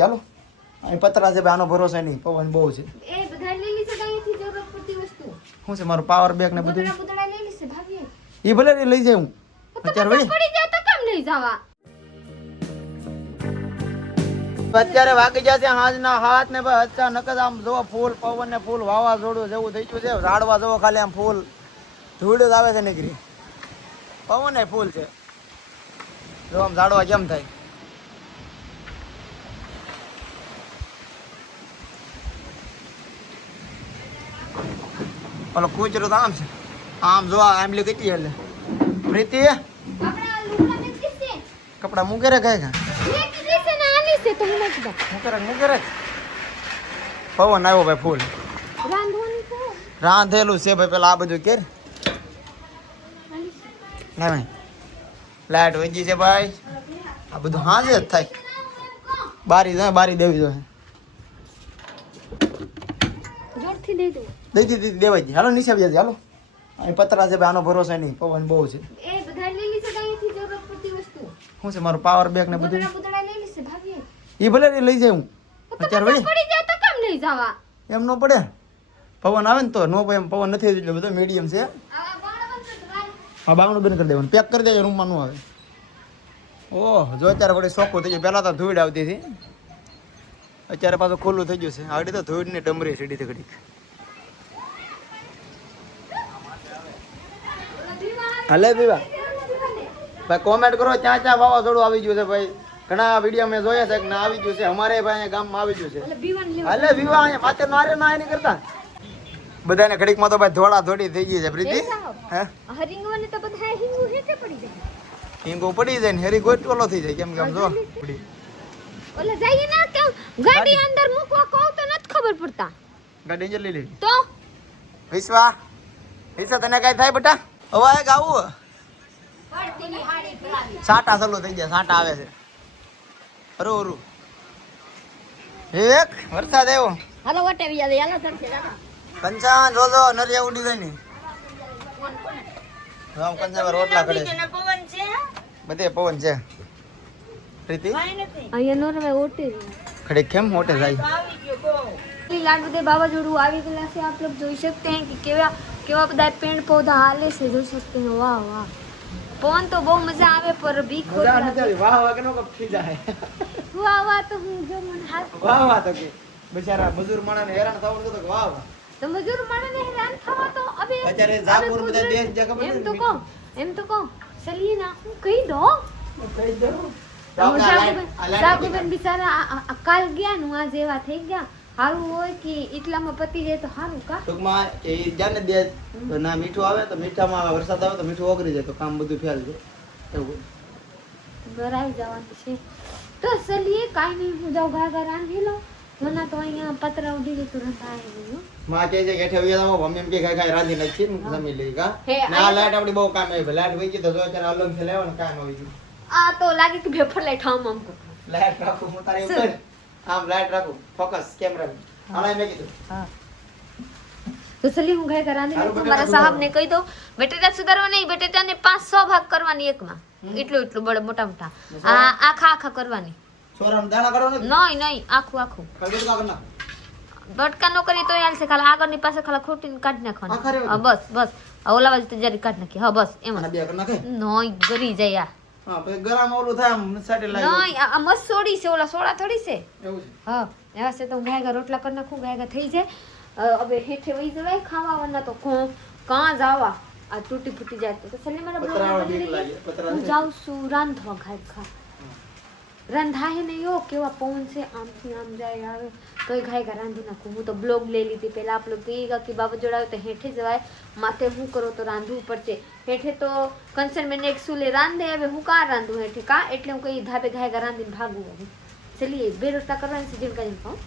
ચાલો અહીં પતરા છે ભાઈ, આનો ભરોસો નહીં, પવન બહુ છે. એ બધા લઈ લીધું અહીંથી જરૂરત પડતી વસ્તુ. શું છે મારું પાવર બેગ ને બધું? બુદડા લઈ લીધું ભાભી. એ ભલે લઈ જાય હું અત્યારે વળી. પડી જાય તો કેમ લઈ જવા? અત્યારે વાગી જશે હાજના 7 ને ભાઈ અચાનક જ આમ જો ફૂલ પવન ને ફૂલ વાવાઝોડું જેવું થઈ ગયું છે. ઝાડવા જો ખાલી આમ ફૂલ ધૂળ જ આવે છે નીકળી, પવન ને ફૂલ છે. જો આમ ઝાડવા કેમ થાય. ઓલો કૂચરો તો આમ છે, આમ જો આમલી કેટલી એટલે પ્રીતિ આપણા લુગડા મેકી છે. કપડા મૂકે રે કઈ કા મેકી દેશે ને આની છે તો હું નાખી દઉં. મૂકે રે પવન આવ્યો ભાઈ ફૂલ. રાંધવાની છે. રાંધેલું છે ભાઈ, પેલા આ બધું કેર ના ભાઈ લાઈટ વજી છે ભાઈ. આ બધું હાજે જ થાય. બારી દેવી જોઈએ. જોરથી દઈ દો. દઈ દેવાય છે. હાલો નીચે આવી જાય. હાલો અહીં પતરા છે ભાઈ, આનો ભરોસો નહીં, પવન બહુ છે. એ બધા લઈ લીધું અહીંથી જરૂરત પડતી વસ્તુ. શું છે મારું પાવર બેગ ને બધું? બુદડા લઈ લીધું ભાભી. એ ભલે લઈ જાય હું અત્યારે વળી. પડી જાય તો કેમ લઈ જવા? એમ ન પડે, પવન આવે ને તો નો ભાઈ, એમ પવન નથી એટલે બધો મીડિયમ છે. હા બાંગણું બંધ કરી દેવાનું, પેક કરી દેજો, રૂમમાં ન આવે. ઓહ જો અત્યારે વળી ચોખ્ખું થઈ ગયું. પહેલાં તો ધૂળ આવતી હતી, અત્યારે પાછું ખુલ્લું થઈ ગયું છે. આગળ તો ધૂળની ડમરી સીડી થી ઘડીક. હલે પીવા ભાઈ કોમેન્ટ કરો ક્યાં ક્યાં વાવાઝોડું આવી ગયું છે ભાઈ. ઘણા વિડીયો મેં જોયા છે કે ના આવી ગયું છે. અમારે ભાઈ અહીંયા ગામમાં આવી ગયું છે. હલે પીવા અહીંયા માથે નારે ના નહીં કરતા બધાને ઘડીકમાં તો ભાઈ ધોળા ધોડી થઈ ગઈ છે. પ્રીતિ હે હરિંગવાને તો બધા હિંગુ હેઠે પડી જાય. હિંગો પડી જાય ને હેરી ગોટોલો થઈ જાય. કેમ કેમ જો ઓલે જઈએ ના કેમ ગાડી અંદર મૂકવા કહું તો નથી ખબર પડતા. ગાડી જ લઈ લીધી તો વિશ્વા તને કઈ થાય બેટા? હવે ગાવું સાટા સલો થઈ જાય. સાટા આવે છે. અરું એક વરસાદ આવ્યો. હાલો વટે વિયા દે. હાલો સરખે લાગા કંચા જોજો નરિયા ઉડી ગઈ ની. રામ કંચા રોટલા કરે છે. પવન છે બધે પવન છે. પ્રીતિ અહીંયા નો રે ઓટે ખડે કેમ મોટે જાય. लाडू दे बाबा जोड़ू आवी गला से आप लोग જોઈ सकते हैं कि કેવા કેવા બધા પેड़ पौधा हाले से જોઈ सकते हैं. वाह वाह पवन तो बहुत मजा आवे पर भी खो મજા નથી. વાહ વાહ કેનો કપ થઈ જાય. वाह वाह तो હું જો મન હાથ વાહ વાહ તો કે બેચારા મજૂર માણસને હેરાન થવાનું તો વાહ વાહ. તો મજૂર માણસને હેરાન થવા તો અબે અત્યારે જાપુર બધા દેશ જગા બધે એમ તો કહો ચલીએ ના હું કહી દો કહી દો. જાગુબેન બિચારા કાલ ગયા નું આ જેવા થઈ ગયા. હારું હોય કે એટલામાં પતી જાય તો હારું કા. ટૂંકમાં એ જાને દે તો ના મીઠું આવે તો મીઠામાં વરસાદ આવે તો મીઠું ઓગળી જાય તો કામ બધું ફેલ જાય એવું ભરાઈ જવાનું છે. તો ચલીએ કાઈ નહીં હું જાઉં ઘાઘા રાંધી લો. મને તો અહીંયા પતરા ઉડી ગયું તુરંત આવી ગયું. માં કહે છે કે હેઠે વ્યા જાવ મમ્મી એમ કે ખાઈ રાંધી નાખી જમી લઈ કા. ના લાઈટ આપડી બહુ કામ આવી. લાઈટ વઈ ગઈ તો જો અત્યારે અલગ થી લેવાનું કામ આવી ગયું. આ તો લાગે કે ભેફર લઈ ઠામ આમ લાઈટ રાખો હું તારે ઉપર આમ લાઈટ રાખો ફોકસ કેમેરા હાલા મેં કીધું હા તો ચલી હું ઘાય કરાંધી લો. મારા સાહેબ ને કહી દો બટેટા સુધારવા નહીં, બટેટા ને 5-6 ભાગ કરવાની એકમાં. એટલું બડે મોટા મોટા આ આખા કરવાની. છોરામ દાણા કાઢો ને નહીં આખું ખબર કા કરના બટકા નો કરી તો હાલશે. ખાલી આગળની પાસે ખાલી ખોટીને કાઢી નાખવાની. હા બસ ઓલા બાજુ તૈયારી કાઢી નાખી. હા બસ એમ બે કર નાખે. નહીં ગરી જાય. હા પછી ગરમ ઓલું થાય આમ સાટે લાગે. નહીં આ મસ્ત સોડી છે. ઓલા સોડા થોડી છે. એવું છે. હા એવા છે તો હું ગાયગા રોટલા કરી નાખું. ગાયગા થઈ જાય. હવે હેઠે વહી જવાય ખાવાના તો કાં જાવા આ તૂટી ફૂટી જાય તો સલે મારા પતરાવાળા બીક લાગે. પતરા હું જાઉં છું રાંધવા ગાયગા. રંધાય ને યો કેવા પવન છે આમથી આમ જાય આવે તો ગાયગા રાંધી નાખું. હું તો બ્લોગ લઈ લીધી પહેલા. આપ લોગ કહીએગા કે બાબા જોડાવે તો હેઠે જવાય. માથે હું કરો તો રાંધવું પડશે. હેઠે તો કંસન મેં એક સુલે રાંધે. હવે હું કાં રાંધું હેઠે કા એટલે હું કઈ ધાબે ગાયગા રાંધીને ભાગું. હવે ચલીએ બે રોટલા કરવાની છે. જેમ કાજે ખાઉં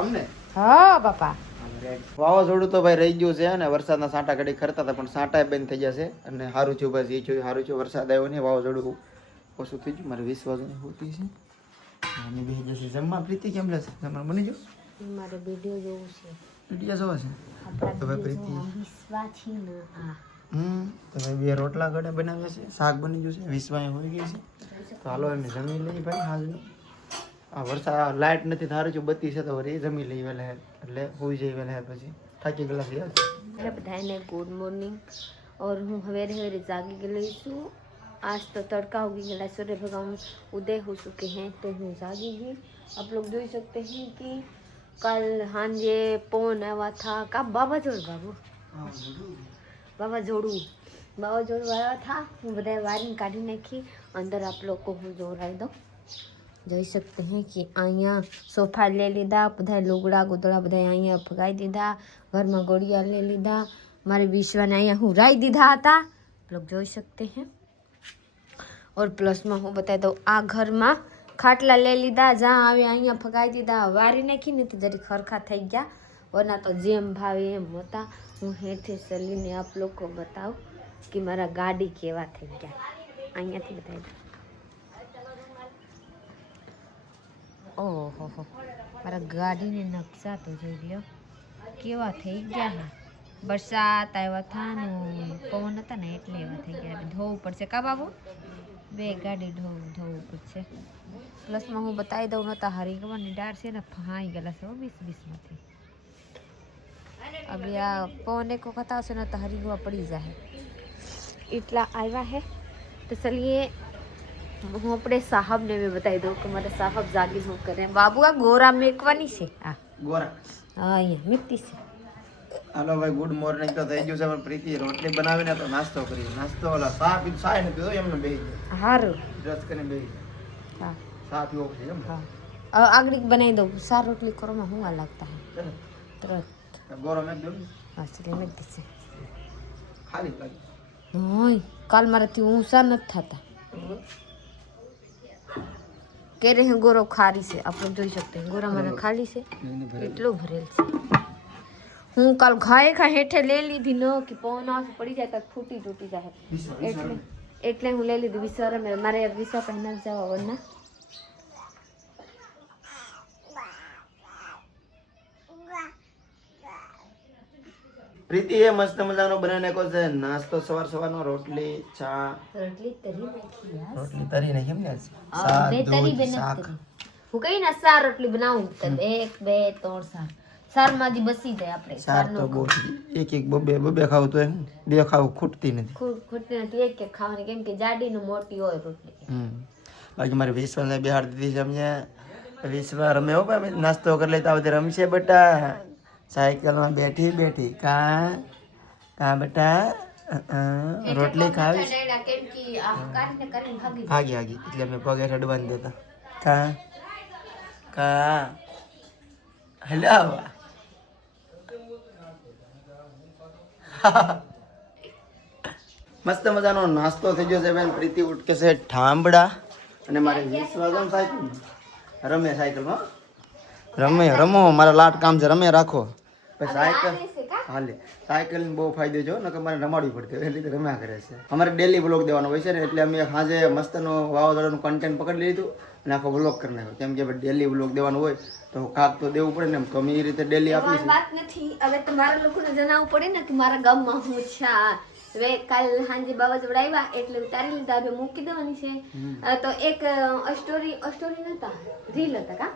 અમને હા બાપા. વાવાઝોડું તો ભાઈ રહી ગયું છે અને વરસાદના સાંટા ઘડી ખરતા હતા પણ સાંટા બંધ થઈ જશે અને સારું થયું બસ એ થયું સારું થયું. વરસાદ આવ્યો નહીં, વાવાઝોડું ઓછું થઈ ગયું. મારે 20 વાગે હોતી છે અને બે જશે જમવા. પ્રીતિ કેમ લેશે જમવા બની જો મારે વિડિયો જોવું છે. વિડિયો જોવો છે તો ભાઈ પ્રીતિ વિશ્વાથી ના આ તો ભાઈ 2 રોટલા ઘરે બનાવ્યા છે, શાક બની ગયું છે, વિસવાય હોઈ ગઈ છે. તો હાલો એમ જમી લઈ ભાઈ હાલનું. આ વરસાદ લાઇટ નથી ધારું છું, બત્તી છે તો વળી જમી લઈ વહેલા એટલે હોઈ જાય વહેલા પછી થાકી ગયેલા છે. બધાને ગુડ મોર્નિંગ. और હું હવેરે હવેરે જાગી ગઈ છું. आज तो तड़का उगी गया, सूर्य भगवान उदय हो चुके हैं तो હું जागी गई. आप लोग देख सकते हैं कि कल हांजे पवन आया था का बाबाजोड़ आया था. હું બધા વારીને કાઢી નાખી અંદર. आप लोग को હું જોરાઈ દઉં. જોઈ શકते हैं कि અહીંયા સોફા લઈ લીધા, બધા લુગડા ગોદડા બધા અહીંયા ફગાઈ દીધા, ઘરમાં ગોળિયા લઈ લીધા, મારે વિશ્વાને અહીંયા હું રાઈ દીધા હતા. आप लोग જોઈ सकते हैं. और प्लस में હું બતાવી દઉં, આ ઘરમાં ખાટલા લઈ લીધા, જ્યાં આવે અહીંયા ફગાઈ દીધા, વારી નાખીને તો જરી ખરખા થઈ ગયા, વરના તો જેમ ભાવે એમ હતા. હું હેઠે ચલીને આપ લોકો બતાવું કે મારા ગાડી કેવા થઈ ગયા. અહીંયાથી બતાવી દઉં. ઓહો, મારા ગાડીને નકશા તો જોઈ લ્યો કેવા થઈ ગયા છે. વરસાદ આવ્યા હતા ને પવન હતા ને એટલે એવા થઈ ગયા. ધોવું પડશે કા બાબુ, 2 ગાડી ધોવું પડશે. પ્લસમાં હું બતાવી દઉં, નતા હરિગવાની ડાળ છે ને ફાઈ ગયેલા છે 20-20માંથી. હવે આ પવન એક વખત આવશે ને તો હરિગવા પડી જાય એટલા આવ્યા હે. તો ચલીએ હું આપણે સાહબને બી બતાવી દઉં કે મારા સાહબ જાગી શું કરે. બાબુ આ ગોરા મેકવાની છે. આ ગોરા હા અહીંયા મીકતી છે. હાલો ભાઈ ગુડ મોર્નિંગ તો થઈ ગયું છે. પણ પ્રીતિ રોટલી બનાવીને તો નાસ્તો કરી. નાસ્તો ઓલા ચા પીધું, ચા ને પીધું એમને બેસી જાય. સારું બ્રશ કરીને બેસી જાય. હા ચા પીવો છે એમ. હા આગળ બનાવી દઉં. સાર રોટલી કરવામાં હું આ લાગતા હે તરત ગોરો મેં દઉં હા ચલી મીકતી છે. ખાલી લાગી હોય કાલ મારાથી ઊંચા નથી થતા. કેરે હે ગોરો ખારી છે. આપણે જોઈ શકते हैं ગોરા મારા ખાલી છે એટલું ભરેલ છે. હું કાલ ઘાય ખા હેઠે લઈ લીધી ન કે પવન આવશે પડી જાય તો તૂટી જાય એટલે હું લઈ લીધું. વિશ્વા મારે વિશ્વા પહેલા જવા વરના પ્રીતિ એ મસ્ત મજાનો બનાવીને કહો છે નાસ્તો. સવારનો રોટલી ચા રોટલી તરી નાખી યાર. રોટલી તરી નાખી એમ ને શાક દૂધ શાક. હું કઈ ના સાર રોટલી બનાવું તો 1 2 3 સાર સારમાં જી બસી જાય. આપણે સાર તો બહુ એક બબે ખાવું તો એમ 2 ખાવું ખૂટતી નથી. ખૂટતી નથી. એક ખાવાની કેમ કે જાડી ને મોટી હોય રોટલી. બાકી મારે વિશ્વાને બિહાર દીધી છે. અમને વિશ્વા રમે હો ભાઈ, નાસ્તો કરી લેતા બધી રમશે બેટા. સાયકલમાં બેઠી કા બેટા રોટલી ખાવીશ. કેમ કે આ કાઢીને કરીને ભાગી એટલે મેં પગે રડવાન દેતા. કા હલાવા મસ્ત મજાનો નાસ્તો થઈ ગયો છે બેન. પ્રીતિ ઉઠકે છે ઠાંબડા અને મારે વિશ્વાસ સાયકલ રમે. સાયકલમાં રમો મારા લાટ કામ છે, રમે રાખો. પછી સાયકલ હાલે. સાયકલ બહુ ફાયદો છે નકર મારે રમાડવી પડતી એટલે રીતે રમ્યા કરે છે. અમારે ડેલી વ્લોગ દેવાનો હોય છે ને એટલે અમે સાંજે મસ્તનો વાવાઝોડાનું કન્ટેન્ટ પકડી લીધું અને આખો વ્લોગ કરી નાખ્યો. કેમ કે ડેલી વ્લોગ દેવાનું હોય તો કાક તો દેવું પડે ને એમ. તો અમે એ રીતે ડેલી આપીશું. વાત નથી હવે તમારા લોકોને જણાવવું પડે ને કે મારા ગામમાં હું છે. હવે કાલ સાંજે વાવાઝોડા આવ્યા એટલે ઉતારી લીધા. હવે મૂકી દેવાની છે. તો એક સ્ટોરી નતા રીલ હતા કા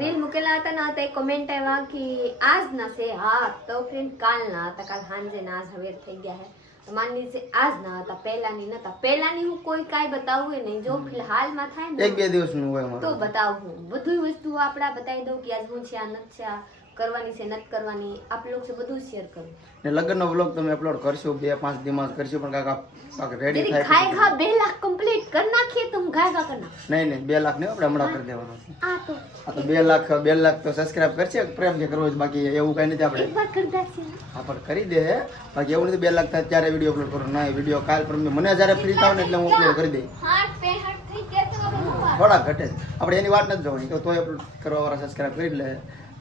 રીલ મૂકેલા હતા ને તો કોમેન્ટ આવ્યા કે આજ ના છે. હા તો ફ્રેન્ડ કાલ ના હતા. કાલ સાંજે ના આજ હવે થઈ ગયા છે. માની છે આજ ના હતા, પહેલાની નતા. પહેલાની હું કોઈ કાંઈ બતાવું નહીં. જો ફિલહાલમાં થાય ને 1-2 દિવસનું હોય તો બતાવું. બધી વસ્તુ આપડા બતાવી દઉં કે આજ હું છે આ નથી છે, આ કરવાની છે નથી કરવાની. આપ લોકો છે બધું શેર કરું. ને લગ્નનો વ્લોગ તમે અપલોડ કરશો 2-5 દિવસ કરશો પણ કાકા રેડી થાય. ખાય ખા 2 લાખ કમ્પ્લીટ કરી નાખીએ તો હું ખાય ખા કરી નાખ. નહીં 2 લાખ ને આપણે હમણાં કરી દેવાનો છે. આ તો 2 લાખ તો સબસ્ક્રાઇબ કરશે પ્રેમ કે કરવો બાકી એવું કઈ નથી. આપણે એકવાર કરી દેશે આપણે કરી દે બાકી એવું નથી 2 લાખ થાય ત્યારે વિડીયો અપલોડ કરો. ના વિડીયો કાલ પર મને જ્યારે ફ્રી થાવ ને એટલે હું અપલોડ કરી દઈ. હાટ પે હાટ થઈ ગયા તો થોડા ઘટે આપણે એની વાત નથી જોવાની. તો તોય અપલોડ કરવા વાળા સબસ્ક્રાઇબ કરી લે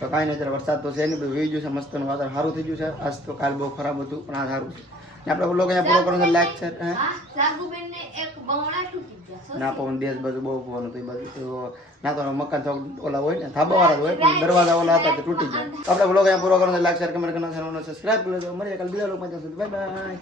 તો કાંઈ નહીં. અત્યારે વરસાદ તો છે નહીં, બધું વહી ગયું છે. મસ્તનું વાતાવરણ સારું થઈ ગયું છે. આજ તો કાલ બહુ ખરાબ હતું પણ આ સારું છે. ને આપણે વ્લોગ અહીંયા પૂરો કરવાનો લાઈક છે. સાગુબેન ને એક બવણા તૂટી ગયા. ના પવન દેશ બાજુ બહુ પવન હતું. એ બાજુ તો ના તો મકાન ચોક ઓલા હોય ને થાબાવાળા હોય પણ દરવાજા ઓલા હતા તે તૂટી ગયા. આપણે વ્લોગ અહીંયા પૂરો કરવાનો લાઈક શેર કમેન્ટ કરવાનો સબસ્ક્રાઇબ કરી લેજો. મળીએ કાલ બીજા લોકો બાય બાય.